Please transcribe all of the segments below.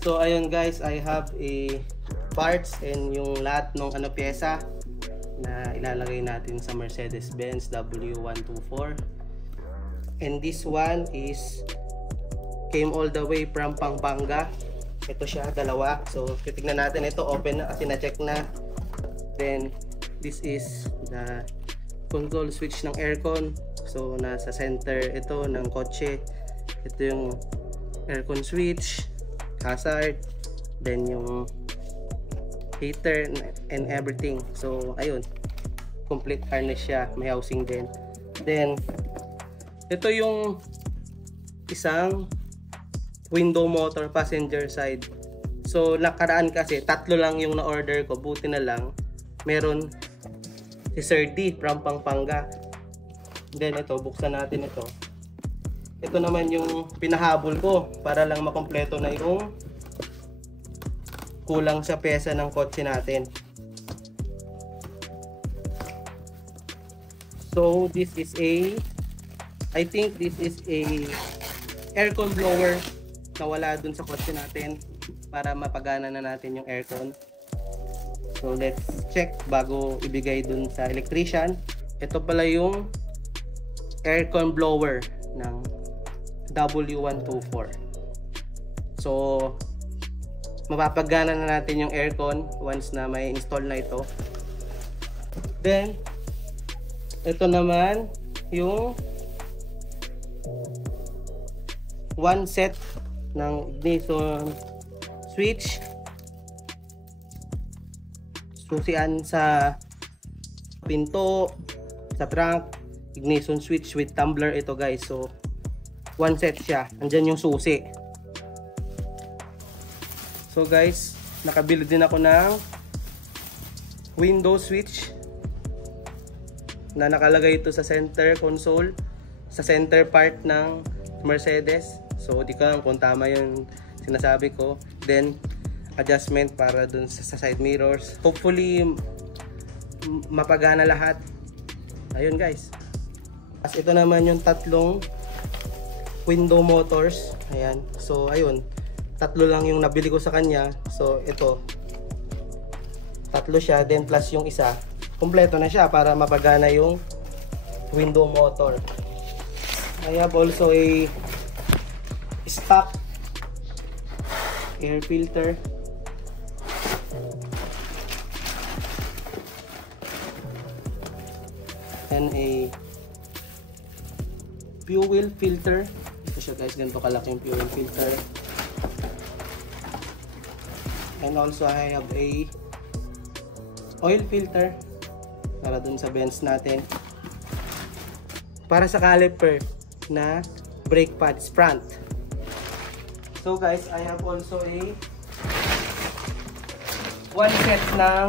So ayun guys, I have a parts and yung lahat ng pyesa na ilalagay natin sa Mercedes-Benz W124. And this one is came all the way from Pampanga. Ito siya, dalawa. So titignan natin, ito open na kasi na-check na. Then this is the control switch ng aircon. So nasa center ito ng kotse. Ito yung aircon switch, hazard, then yung heater and everything. So ayun, complete harness siya, may housing din. Then ito yung isang window motor passenger side. So nakaraan kasi tatlo lang yung na-order ko, buti na lang meron si Sir D from Pampanga. Then ito, buksan natin ito. Ito naman yung pinahabol ko para lang makompleto na yung kulang sa pyesa ng kotse natin. So this is I think this is a aircon blower na wala dun sa kotse natin para mapagana na natin yung aircon. So let's check bago ibigay dun sa electrician. Ito pala yung aircon blower ng W124. So mapapagana na natin yung aircon once na may install na ito. Then ito naman yung one set ng ignition switch, susian sa pinto, sa trunk, ignition switch with tumbler ito guys. So one set siya, andyan yung susi. So guys, nakabili din ako ng window switch na nakalagay ito sa center console, sa center part ng Mercedes. So di ko alam kung tama yung sinasabi ko. Then adjustment para dun sa side mirrors. Hopefully mapagana lahat. Ayun guys. As ito naman yung tatlong window motors. Ayan. So ayun, tatlo lang yung nabili ko sa kanya. So ito, tatlo siya, then plus yung isa, kompleto na siya para mapagana yung window motor. I have also a stock air filter. And a fuel filter. Ito siya guys, ganito kalaking fuel filter. And also I have a oil filter para dun sa Benz natin. Para sa caliper na brake pads front. So guys, I have also a one set ng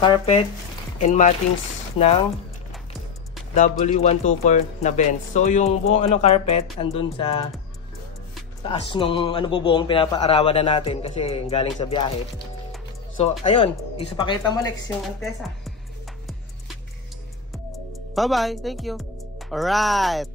carpet and mattings ng W124 na Benz. So yung buong carpet andun sa taas nung bubuong pinapaarawan na natin kasi galing sa biyahe. So ayun, isapakita mo next yung Antesa. Bye bye, thank you. Alright.